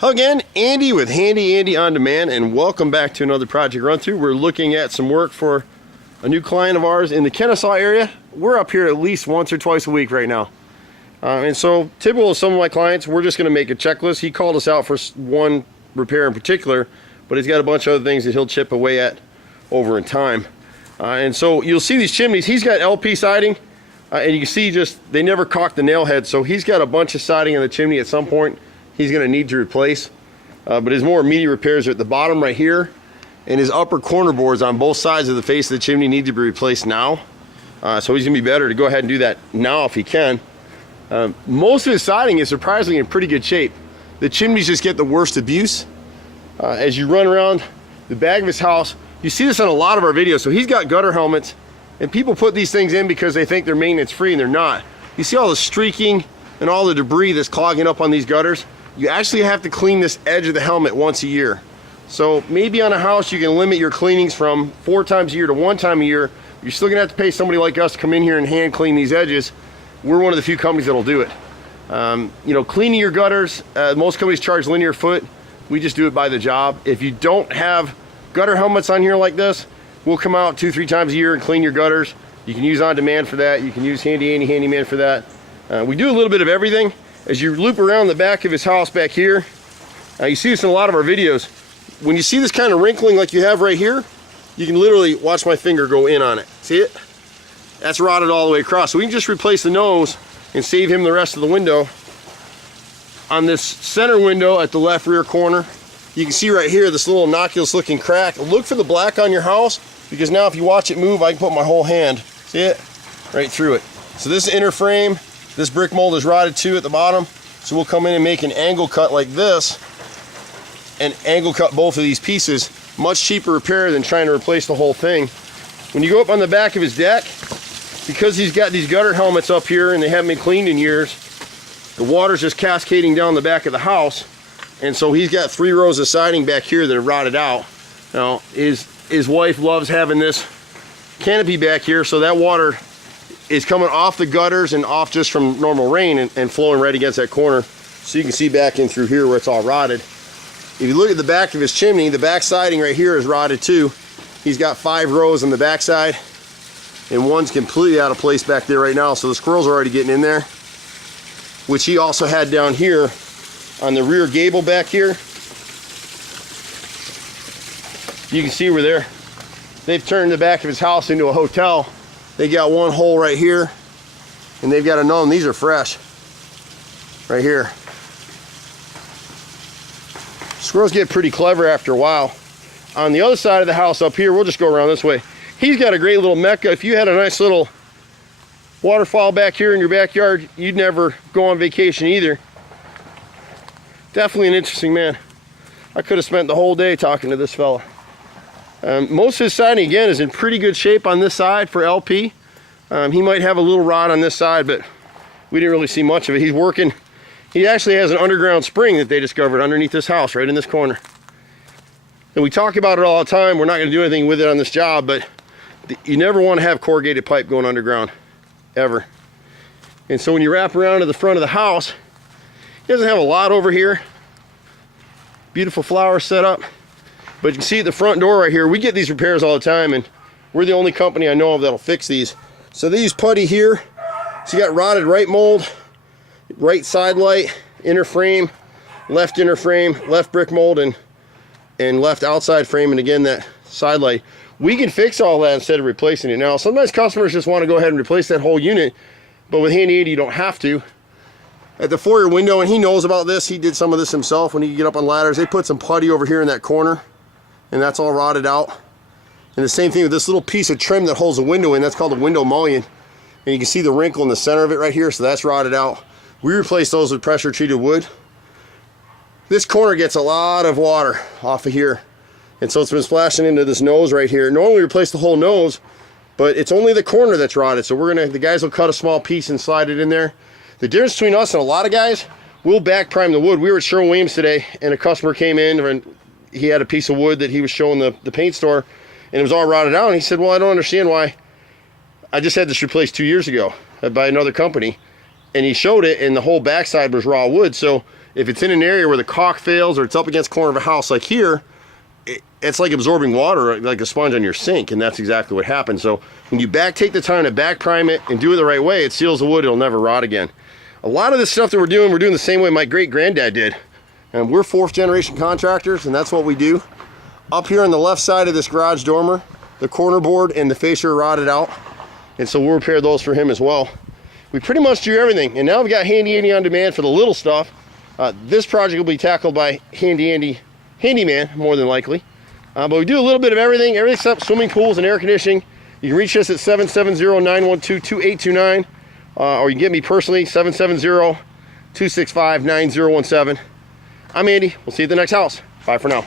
Hello again, Andy with Handy Andy On Demand, and welcome back to another project run through. We're looking at some work for a new client of ours in the Kennesaw area. We're up here at least once or twice a week right now. And so typical of some of my clients, we're just gonna make a checklist. He called us out for one repair in particular, but he's got a bunch of other things that he'll chip away at over in time. And so you'll see these chimneys, he's got LP siding, and you can see just, they never caulked the nail head, so he's got a bunch of siding in the chimney at some point he's going to need to replace. But his more immediate repairs are at the bottom right here, and his upper corner boards on both sides of the face of the chimney need to be replaced now. So he's going to be better to go ahead and do that now if he can. Most of his siding is surprisingly in pretty good shape. The chimneys just get the worst abuse. As you run around the back of his house, you see this on a lot of our videos. So he's got gutter helmets, and people put these things in because they think they're maintenance free, and they're not. You see all the streaking and all the debris that's clogging up on these gutters. You actually have to clean this edge of the helmet once a year. So maybe on a house you can limit your cleanings from 4 times a year to 1 time a year. You're still gonna have to pay somebody like us to come in here and hand clean these edges. We're one of the few companies that'll do it. You know, cleaning your gutters, most companies charge linear foot. We just do it by the job. If you don't have gutter helmets on here like this, we'll come out 2-3 times a year and clean your gutters. You can use On Demand for that. You can use Handy Andy Handyman for that. We do a little bit of everything. As you loop around the back of his house back here, you see this in a lot of our videos. When you see this kind of wrinkling like you have right here, you can literally watch my finger go in on it. See it? That's rotted all the way across. So we can just replace the nose and save him the rest of the window. On this center window at the left rear corner, you can see right here this little innocuous looking crack. Look for the black on your house, because now if you watch it move, I can put my whole hand, see it? Right through it. So this inner frame, this brick mold is rotted too at the bottom, so we'll come in and make an angle cut like this and angle cut both of these pieces. Much cheaper repair than trying to replace the whole thing. When you go up on the back of his deck, because he's got these gutter helmets up here and they haven't been cleaned in years, the water's just cascading down the back of the house, and so he's got 3 rows of siding back here that are rotted out. Now his wife loves having this canopy back here, so that water is coming off the gutters and off just from normal rain and flowing right against that corner. So you can see back in through here where it's all rotted. If you look at the back of his chimney, the back siding right here is rotted too. He's got 5 rows on the back side, and one's completely out of place back there right now, so the squirrels are already getting in there, which he also had down here on the rear gable back here. You can see where they've turned the back of his house into a hotel. They got one hole right here, and they've got another one. These are fresh right here. Squirrels get pretty clever after a while. On the other side of the house up here, we'll just go around this way. He's got a great little mecca. If you had a nice little waterfall back here in your backyard, you'd never go on vacation either. Definitely an interesting man. I could have spent the whole day talking to this fella. Most of his siding, again, is in pretty good shape on this side for LP. He might have a little rot on this side, but we didn't really see much of it. He's working. He actually has an underground spring that they discovered underneath this house, right in this corner. And we talk about it all the time. We're not going to do anything with it on this job, but you never want to have corrugated pipe going underground, ever. And so when you wrap around to the front of the house, he doesn't have a lot over here. Beautiful flowers set up. But you can see at the front door right here, we get these repairs all the time, and we're the only company I know of that'll fix these. So they use putty here. So you got rotted right mold, right side light, inner frame, left inner frame, left brick mold, and left outside frame, and again that side light. We can fix all that instead of replacing it. Now sometimes customers just want to go ahead and replace that whole unit, but with Handy Andy you don't have to. At the foyer window, and he knows about this, he did some of this himself when he get up on ladders, they put some putty over here in that corner, and that's all rotted out. And the same thing with this little piece of trim that holds the window in, that's called a window mullion. And you can see the wrinkle in the center of it right here, so that's rotted out. We replace those with pressure treated wood. This corner gets a lot of water off of here, and so it's been splashing into this nose right here. Normally we replace the whole nose, but it's only the corner that's rotted, so the guys will cut a small piece and slide it in there. The difference between us and a lot of guys, we'll back prime the wood. We were at Sherwin-Williams today, and a customer came in, and he had a piece of wood that he was showing the paint store, and it was all rotted out. And he said, well, I don't understand why. I just had this replaced 2 years ago by another company. And he showed it, and the whole backside was raw wood. So If it's in an area where the caulk fails or it's up against the corner of a house like here, it's like absorbing water like a sponge on your sink, and that's exactly what happens. So when you take the time to back prime it and do it the right way, it seals the wood, it'll never rot again. A lot of this stuff that we're doing the same way my great-granddad did. And we're 4th generation contractors, and that's what we do. Up here on the left side of this garage dormer, the corner board and the fascia are rotted out, and so we'll repair those for him as well. We pretty much do everything, and now we've got Handy Andy on demand for the little stuff. This project will be tackled by Handy Andy handyman, more than likely. But we do a little bit of everything except swimming pools and air conditioning. You can reach us at 770-912-2829, or you can get me personally, 770-265-9017. I'm Andy. We'll see you at the next house. Bye for now.